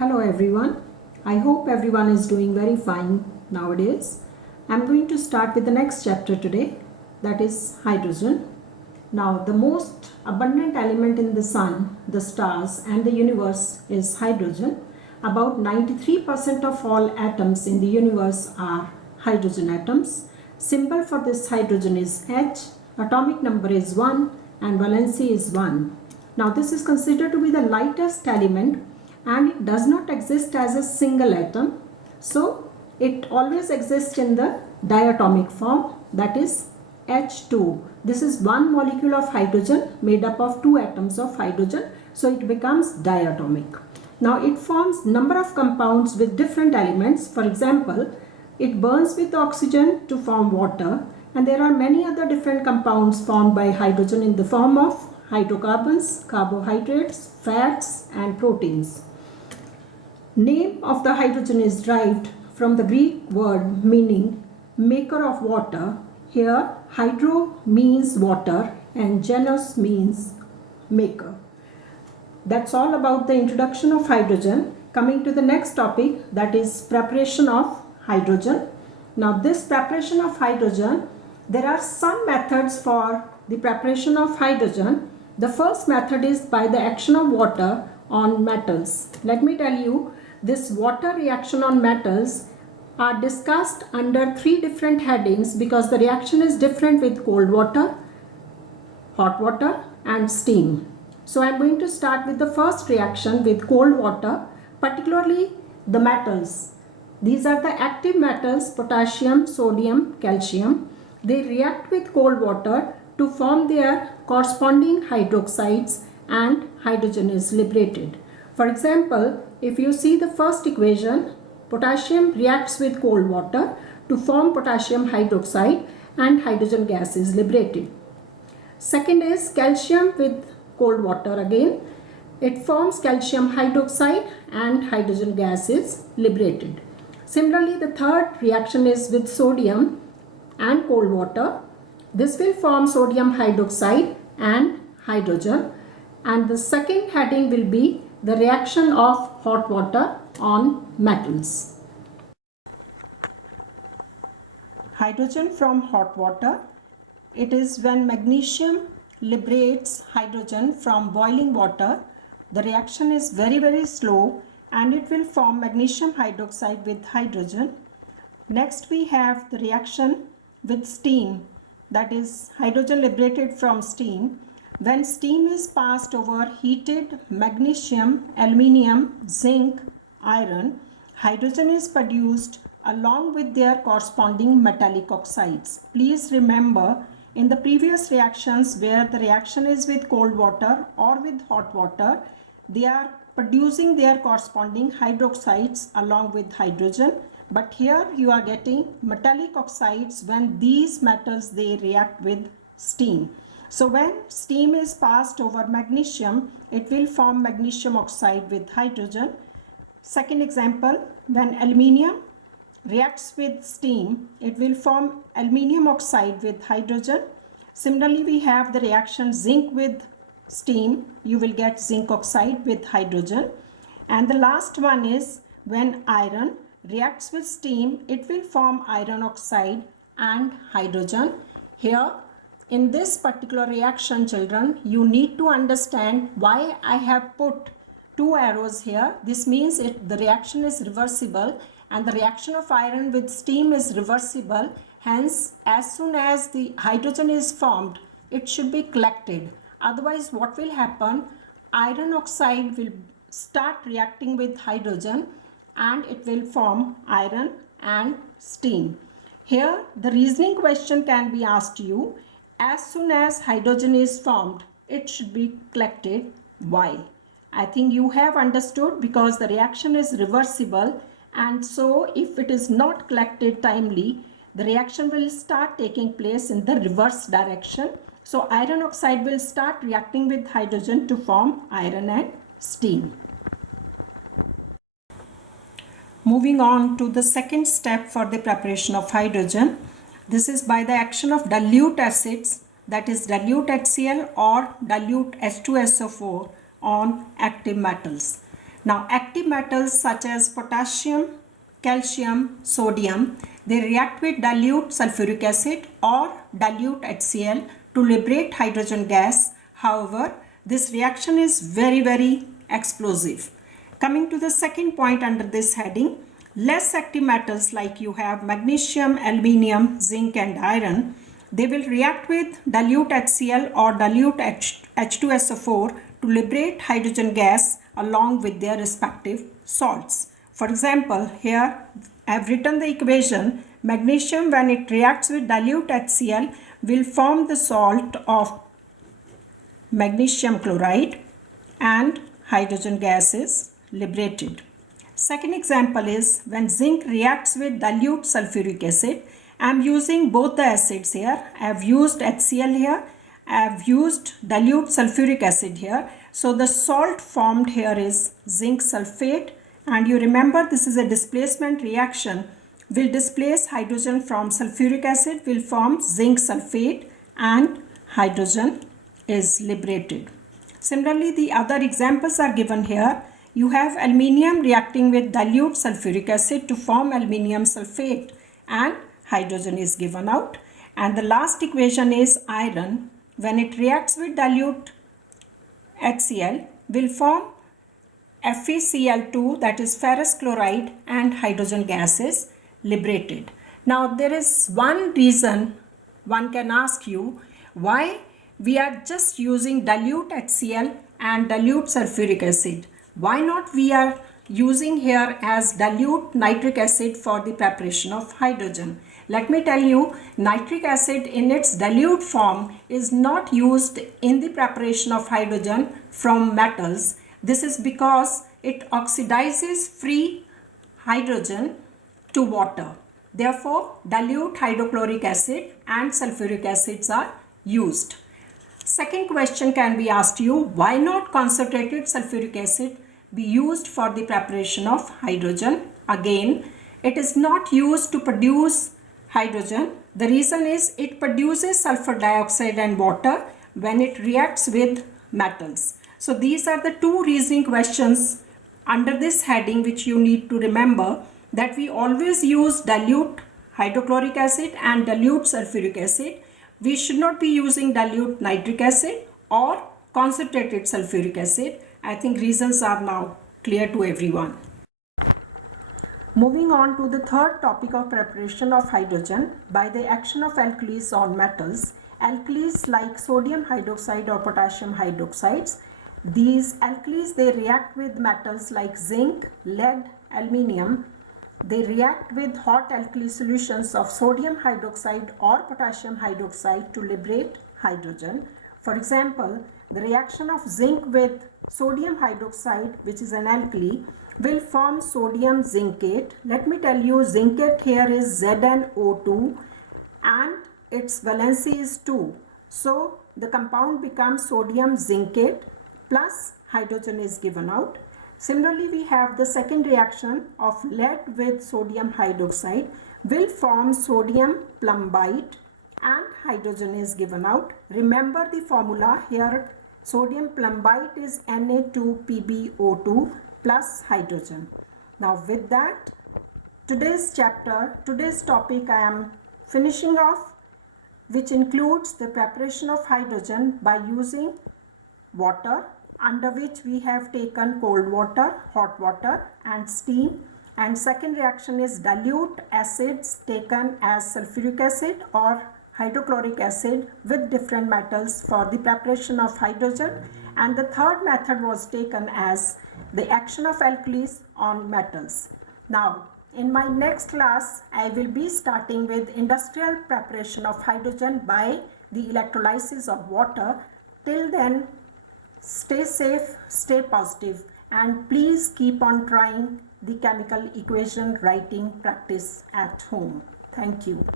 Hello everyone. I hope everyone is doing very fine nowadays. I'm going to start with the next chapter today, that is hydrogen. Now, the most abundant element in the sun, the stars and the universe is hydrogen. About 93% of all atoms in the universe are hydrogen atoms. Symbol for this hydrogen is H, atomic number is 1 and valency is 1. Now, this is considered to be the lightest element and it does not exist as a single atom. So, it always exists in the diatomic form, that is H2. This is one molecule of hydrogen made up of two atoms of hydrogen, so it becomes diatomic. Now it forms number of compounds with different elements. For example, it burns with oxygen to form water, and there are many other different compounds formed by hydrogen in the form of hydrocarbons, carbohydrates, fats and proteins. Name of the hydrogen is derived from the Greek word meaning maker of water. Here hydro means water and genos means maker. That's all about the introduction of hydrogen. Coming to the next topic, that is preparation of hydrogen. Now this preparation of hydrogen, there are some methods for the preparation of hydrogen. The first method is by the action of water on metals. Let me tell you, this water reaction on metals are discussed under three different headings because the reaction is different with cold water, hot water and steam. So I am going to start with the first reaction with cold water, particularly the metals. These are the active metals, potassium, sodium, calcium. They react with cold water to form their corresponding hydroxides and hydrogen is liberated. For example, if you see the first equation, potassium reacts with cold water to form potassium hydroxide and hydrogen gas is liberated. Second is calcium with cold water again. It forms calcium hydroxide and hydrogen gas is liberated. Similarly, the third reaction is with sodium and cold water. This will form sodium hydroxide and hydrogen. And the second heading will be the reaction of hot water on metals. Hydrogen from hot water. It is when magnesium liberates hydrogen from boiling water. The reaction is very slow and it will form magnesium hydroxide with hydrogen. Next we have the reaction with steam, that is hydrogen liberated from steam. When steam is passed over heated magnesium, aluminium, zinc, iron, hydrogen is produced along with their corresponding metallic oxides. Please remember, in the previous reactions where the reaction is with cold water or with hot water, they are producing their corresponding hydroxides along with hydrogen. But here you are getting metallic oxides when these metals they react with steam. So when steam is passed over magnesium, it will form magnesium oxide with hydrogen. Second example, when aluminium reacts with steam, it will form aluminium oxide with hydrogen. Similarly, we have the reaction zinc with steam, you will get zinc oxide with hydrogen. And the last one is when iron reacts with steam, it will form iron oxide and hydrogen. Here, in this particular reaction, children, you need to understand why I have put two arrows here. This means the reaction is reversible and the reaction of iron with steam is reversible. Hence, as soon as the hydrogen is formed, it should be collected. Otherwise, what will happen? Iron oxide will start reacting with hydrogen and it will form iron and steam. Here, the reasoning question can be asked to you. As soon as hydrogen is formed, it should be collected. Why? I think you have understood, because the reaction is reversible, and so if it is not collected timely, the reaction will start taking place in the reverse direction. So iron oxide will start reacting with hydrogen to form iron and steam. Moving on to the second step for the preparation of hydrogen. This is by the action of dilute acids, that is dilute HCl or dilute H2SO4 on active metals. Now active metals such as potassium, calcium, sodium, they react with dilute sulfuric acid or dilute HCl to liberate hydrogen gas. However, this reaction is very explosive. Coming to the second point under this heading, less active metals like you have magnesium, aluminium, zinc and iron, they will react with dilute HCl or dilute H2SO4 to liberate hydrogen gas along with their respective salts. For example, here I have written the equation. Magnesium, when it reacts with dilute HCl, will form the salt of magnesium chloride and hydrogen gas is liberated. Second example is when zinc reacts with dilute sulfuric acid. I am using both the acids here. I have used HCl here. I have used dilute sulfuric acid here. So the salt formed here is zinc sulfate, and you remember this is a displacement reaction. Will displace hydrogen from sulfuric acid, will form zinc sulfate and hydrogen is liberated. Similarly, the other examples are given here. You have aluminium reacting with dilute sulfuric acid to form aluminium sulfate and hydrogen is given out. And the last equation is iron. When it reacts with dilute HCl, will form FeCl2, that is ferrous chloride, and hydrogen gas is liberated. Now there is one reason one can ask you why we are just using dilute HCl and dilute sulfuric acid. Why not we are using here as dilute nitric acid for the preparation of hydrogen? Let me tell you, nitric acid in its dilute form is not used in the preparation of hydrogen from metals. This is because it oxidizes free hydrogen to water. Therefore, dilute hydrochloric acid and sulfuric acids are used. Second question can be asked you, why not concentrated sulfuric acid be used for the preparation of hydrogen? Again, it is not used to produce hydrogen. The reason is it produces sulfur dioxide and water when it reacts with metals. So these are the two reasoning questions under this heading which you need to remember, that we always use dilute hydrochloric acid and dilute sulfuric acid. We should not be using dilute nitric acid or concentrated sulfuric acid. I think reasons are now clear to everyone. Moving on to the third topic of preparation of hydrogen by the action of alkalis on metals. Alkalis like sodium hydroxide or potassium hydroxides. These alkalis, they react with metals like zinc, lead, aluminium. They react with hot alkali solutions of sodium hydroxide or potassium hydroxide to liberate hydrogen. For example, the reaction of zinc with sodium hydroxide, which is an alkali, will form sodium zincate. Let me tell you, zincate here is ZnO2 and its valency is 2. So the compound becomes sodium zincate plus hydrogen is given out. Similarly, we have the second reaction of lead with sodium hydroxide will form sodium plumbite and hydrogen is given out. Remember the formula here, sodium plumbite is Na2PbO2 plus hydrogen. Now with that, today's topic I am finishing off, which includes the preparation of hydrogen by using water, under which we have taken cold water, hot water and steam. And second reaction is dilute acids taken as sulfuric acid or hydrochloric acid with different metals for the preparation of hydrogen. And the third method was taken as the action of alkalis on metals. Now, in my next class, I will be starting with industrial preparation of hydrogen by the electrolysis of water. Till then, stay safe, stay positive, and please keep on trying the chemical equation writing practice at home. Thank you.